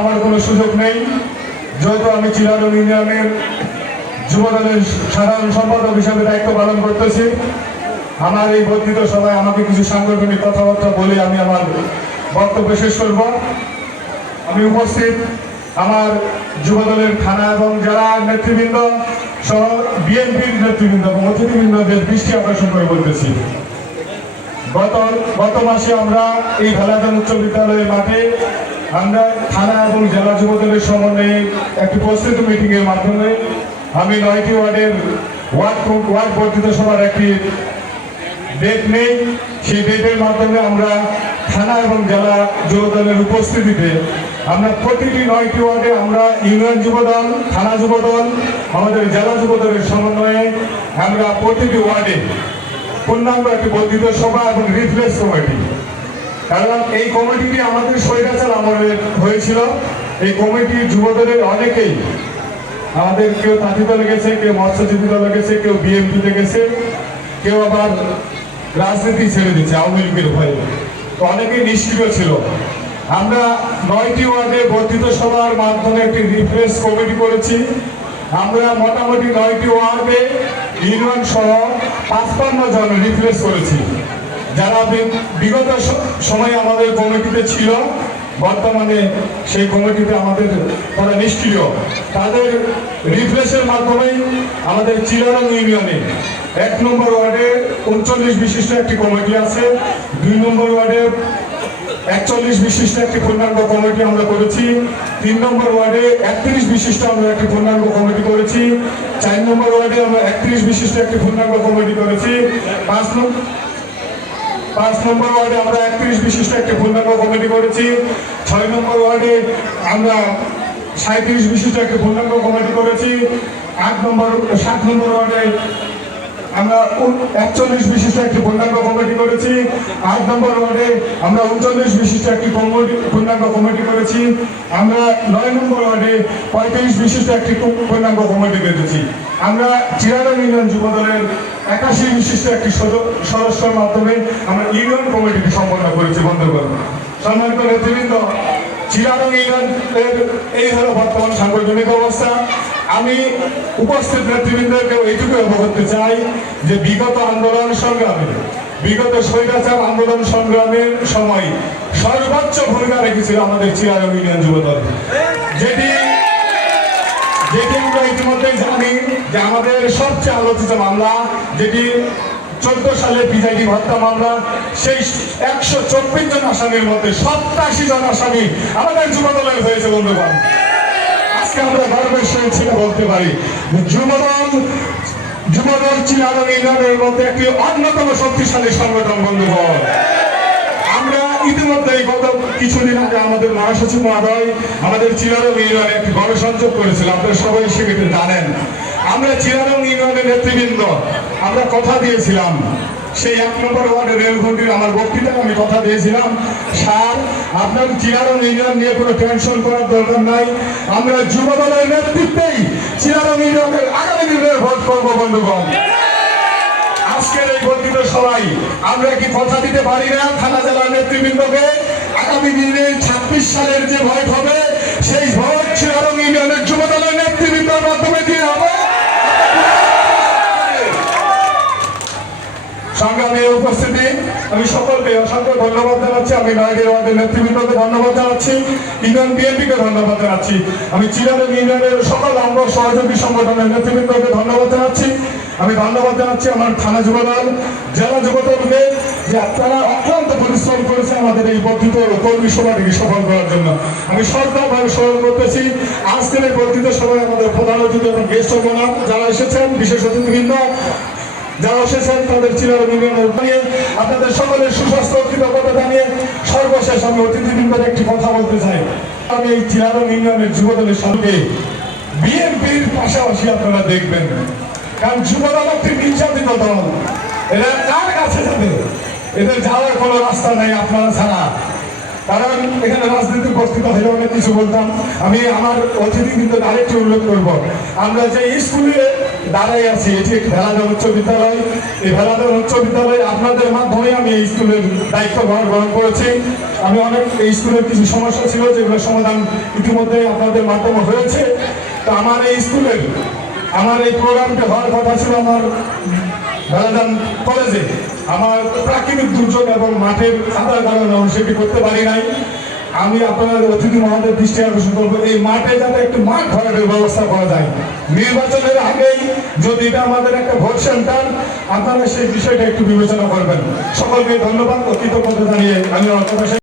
আমার কোনো সুযোগ নেই। যেহেতু আমি চিরানো ইউনিয়নের যুবদলের সাধারণ সম্পাদক হিসাবে দায়িত্ব পালন করতেছি। আমার এই বর্ধিত সভায় আমাকে কিছু সাংগঠনিক কথাবার্তা বলে আমি আমার বক্তব্য শেষ করব। আমি উপস্থিত আমার যুবদলের থানা এবং যারা নেতৃবৃন্দ সহ বিএনপির নেতৃবৃন্দ এবং অতিথিবৃন্দদের দৃষ্টি আকর্ষণ করে বলতেছি। গত গত মাসে আমরা এই ভেলাদান উচ্চ বিদ্যালয়ের মাঠে আমরা থানা এবং জেলা যুবদলের সমন্বয়ে একটি প্রস্তুত মিটিং এর মাধ্যমে আমি নয়টি ওয়ার্ডের ওয়ার্ড ওয়ার্ড বর্ধিত সভার একটি ডেট নেই। সেই ডেটের মাধ্যমে আমরা থানা এবং জেলা যুবদলের উপস্থিতিতে আমরা প্রতিটি নয়টি ওয়ার্ডে আমরা ইউনিয়ন যুবদল, থানা যুবদল, আমাদের জেলা যুবদলের সমন্বয়ে আমরা প্রতিটি ওয়ার্ডে পূর্ণাঙ্গ একটি বর্ধিত সভা এবং রিফ্রেশ কমিটি কারণ এই কমিটিটি আমাদের স্বৈরাচার আমলে হয়েছিল। এই কমিটির যুবদলের অনেকেই আমাদের কেউ তাঁতি দলে গেছে, কেউ মৎস্যজীবী দলে গেছে, কেউ বিএমপিতে গেছে, কেউ আবার রাজনীতি ছেড়ে দিচ্ছে আওয়ামী লীগের ভয়ে। তো অনেকেই নিষ্ক্রিয় ছিল। আমরা নয়টি ওয়ার্ডে বর্ধিত সভার মাধ্যমে একটি রিফ্রেশ কমিটি করেছি। আমরা মোটামুটি নয়টি ওয়ার্ডে ইউনিয়ন সহ পাঁচপান্ন জন রিফ্রেশ করেছি। যারা বিগত সময়ে আমাদের কমিটিতে ছিল, বর্তমানে সেই কমিটিতে আমাদের তারা নিষ্ক্রিয়। তাদের রিফ্রেশের মাধ্যমেই আমাদের চিলারং ইউনিয়নে এক নম্বর ওয়ার্ডে উনচল্লিশ বিশিষ্ট একটি কমিটি আছে, দুই নম্বর ওয়ার্ডে একচল্লিশ বিশিষ্ট একটি পূর্ণাঙ্গ কমিটি আমরা করেছি, তিন নম্বর ওয়ার্ডে একত্রিশ বিশিষ্ট আমরা একটি পূর্ণাঙ্গ কমিটি করেছি, চার নম্বর ওয়ার্ডে আমরা একত্রিশ বিশিষ্ট একটি পূর্ণাঙ্গ কমিটি করেছি, পাঁচ নম্বর পাঁচ নম্বর ওয়ার্ডে আমরা একত্রিশ বিশিষ্ট একটি পূর্ণাঙ্গ কমিটি করেছি। ছয় নম্বর ওয়ার্ডে আমরা সাঁত্রিশ বিশিষ্ট একটি পূর্ণাঙ্গ কমিটি করেছি। আট নম্বর, সাত নম্বর ওয়ার্ডে আমরা একচল্লিশ বিশিষ্ট একটি পূর্ণাঙ্গ কমিটি করেছি। আট নম্বর ওয়ার্ডে আমরা উনচল্লিশ বিশিষ্ট একটি পূর্ণাঙ্গ কমিটি করেছি। আমরা নয় নম্বর ওয়ার্ডে পঁয়ত্রিশ বিশিষ্ট একটি পূর্ণাঙ্গ কমিটি করেছি আমরা চিরানো ইউনিয়ন যুবদলের একাশি বিশিষ্ট একটি সদ- সদস্যের মাধ্যমে আমরা ইউনিয়ন কমিটিটি সম্পন্ন করেছি বন্ধুগণ সম্মানিত নেতৃবৃন্দ চিরানো এই হলো বর্তমান সাংগঠনিক অবস্থা। আমি উপস্থিত নেতৃবৃন্দকে এইটুকু অবগত চাই যে বিগত আন্দোলন সংগ্রামে, বিগত স্বৈরাচার আন্দোলন সংগ্রামের সময় সর্বোচ্চ ভূমিকা রেখেছিল আমাদের চিরানো ইউনিয়ন যুবদল। যেটি যেটি আমরা ইতিমধ্যে জানি যে আমাদের সবচেয়ে আলোচিত মামলা, যেটি চোদ্দ সালে পিজাইডি হত্যা মামলা সেই একশো চব্বিশ জন আসামির মধ্যে সপ্তাশি জন আসামি আমাদের যুবদলের হয়েছে বন্ধুগণ। আজকে আমরা গর্বের সহিত সেটা বলতে পারি। যুবদল যুবদল চিরানো ইউনিয়নের মধ্যে একটি অন্যতম শক্তিশালী সংগঠন, বন্ধুগণ। আমরা ইতিমধ্যে গত কিছুদিন আগে আমাদের মহাসচিব মহোদয় আমাদের চিরারং ইউনিয়নে একটি গণসংযোগ করেছিল। আপনারা সবাই সেক্ষেত্রে জানেন। আমরা চিরারং ইউনিয়নের নেতৃবৃন্দ, আমরা কথা দিয়েছিলাম। সেই এক নম্বর ওয়ার্ডের রেলঘন্টির আমার বক্তৃতায় আমি কথা দিয়েছিলাম। স্যার, আপনার চিরারং ইউনিয়ন নিয়ে কোনো টেনশন করার দরকার নাই। আমরা যুব দলের নেতৃত্বেই চিরারং ইউনিয়নের আগামী দিনের ভোট করব, বন্ধুগণ। আজকের এই বর্ধিত সবাই আমরা কি কথা দিতে পারি না থানা জেলার নেতৃবৃন্দকে? আগামী দিনে ছাব্বিশ সালের যে ভয় হবে অসংখ্য ধন্যবাদ জানাচ্ছি। আমি নয়ডি ওয়ার্ডের নেতৃবৃন্দকে ধন্যবাদ জানাচ্ছি। ইউনিয়ন বিএনপিকে ধন্যবাদ জানাচ্ছি। আমি চিরারং ইউনিয়নের সকল অঙ্গ সহযোগী সংগঠনের নেতৃবৃন্দকে ধন্যবাদ জানাচ্ছি। আমি ধন্যবাদ জানাচ্ছি আমার থানা যুবদল, জেলা যুবদলকে যে আপনারা অক্লান্ত পরিশ্রম করেছে আমাদের এই বর্ধিত কর্মী সভাটিকে সফল করার জন্য। আমি সরকারভাবে স্মরণ করতেছি, আজকের এই বর্ধিত সভায় আমাদের প্রধান অতিথি এবং প্রধান যারা এসেছেন, বিশেষ অতিথিবৃন্দ যারা এসেছেন তাদের মিলনের আপনাদের সকলের সুস্বাস্থ্য কৃতজ্ঞতা জানিয়ে সর্বশেষ আমি অতিথিবৃন্দের একটি কথা বলতে চাই। আমি এই চিরার ইউনিয়নের যুবদলের সঙ্গে বিএনপির পাশাপাশি আপনারা দেখবেন। কারণ যুবদল একটি নির্যাতিত দল। এরা কার কাছে যাবে? এদের যাওয়ার কোনো রাস্তা নেই আপনারা ছাড়া। কারণ এখানে রাজনীতি উপস্থিত হলে অনেক কিছু বলতাম। আমি আমার অতিথি কিন্তু আরেকটি উল্লেখ করব। আমরা যে স্কুলে দাঁড়াই আছি, এটি ভেলাদার উচ্চ বিদ্যালয়। এই ভেলাদার উচ্চ বিদ্যালয় আপনাদের মাধ্যমে আমি এই স্কুলের দায়িত্ব গ্রহণ করেছি। আমি অনেক, এই স্কুলের কিছু সমস্যা ছিল, যেগুলোর সমাধান ইতিমধ্যে আপনাদের মাধ্যমে হয়েছে। তো আমার এই স্কুলের, আমার এই প্রোগ্রামটা হওয়ার কথা ছিল আমার ভেলাদান কলেজে আমার প্রাকৃতিক দুর্যোগ এবং মাঠের সাঁতার কারণে আমি সেটি করতে পারি নাই। আমি আপনাদের অতিথি মহাদের দৃষ্টি আকর্ষণ করব। এই মাঠে যাতে একটু মাঠ ভরাটের ব্যবস্থা করা যায়। নির্বাচনের আগেই যদি এটা আমাদের একটা ভোট সেন্টার আপনারা সেই বিষয়টা একটু বিবেচনা করবেন। সকলকে ধন্যবাদ ও কৃতজ্ঞতা জানিয়ে আমি শেষ